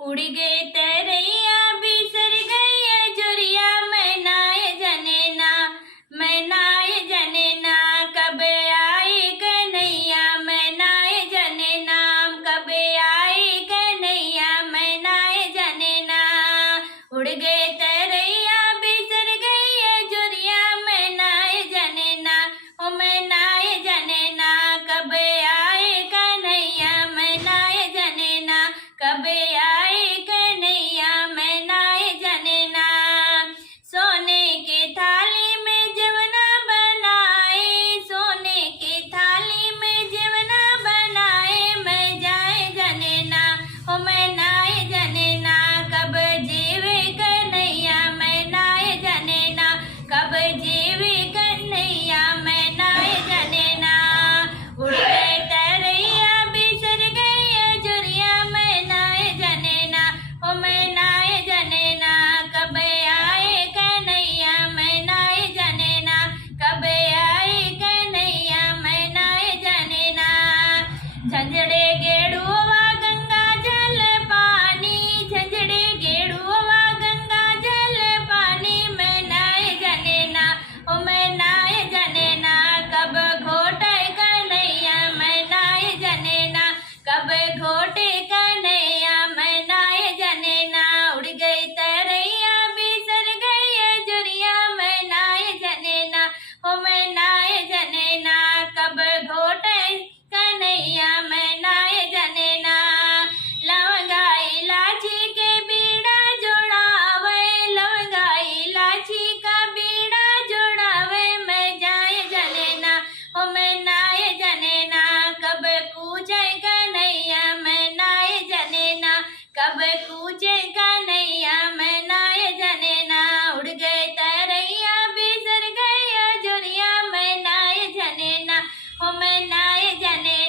उड़ गए तरैया बिसर गई जुरिया, मैनाए जने ना, मैनाए जने ना, कब आए कन्हैया, मैनाए जने नाम, कब आए कन्हैया, मैनाए जने ना। उड़ गए तरैया बिसर गई जुरिया, मैनाए जने ना, ओ मैनाए जने ना, कब आए कन्हैया, मैनाए जने ना, कब आए कन्हैया, मैनाए जने ना। सोने के थाली में जवना बनाए, सोने के थाली में जवना बनाए, मैं जाए जने ना, ओ मैनाए जने ना, कब जीवे कन्हैया, मैनाए जने ना, कब जीवे कन्हैया, मैनाए जने ना। उड़ गए तरैया बिसर गई जुरिया, मैनाए जने ना, ओ मैनाए जने ना, कब आए कन्हैया, मैनाए जने ना, कब आए कन्हैया, मैनाए जने ना। झंझड़े गेड़ुआ गंगा जल पानी, झंझड़े गेड़ुआ गंगा जल पानी, मैनाए जने ना, ओ मैनाए जने ना, कब घोटे कन्हैया, मैनाए जने ना, कब घोटे कन्हैया, मैनाए जने ना। उड़ गई तरैया बिसर गई जुरिया, मैनाए जने ना, ओ मैनाए जने ना, कब घोटे कन्हैया, मैनाए जने ना। लवंगा इलायची के बीड़ा जोड़ावे, लवंगा इलायची का बीड़ा जोड़ावे, मैं जाए जने ना, ओ मैनाए जने ना, कब कूचे कन्हैया, मैनाए जने ना, कब कूचे कन्हैया, मैनाए जने ना। उड़ गए तरैया बिसर गई जुरिया, मैनाए जने ना, ओ मैनाए जने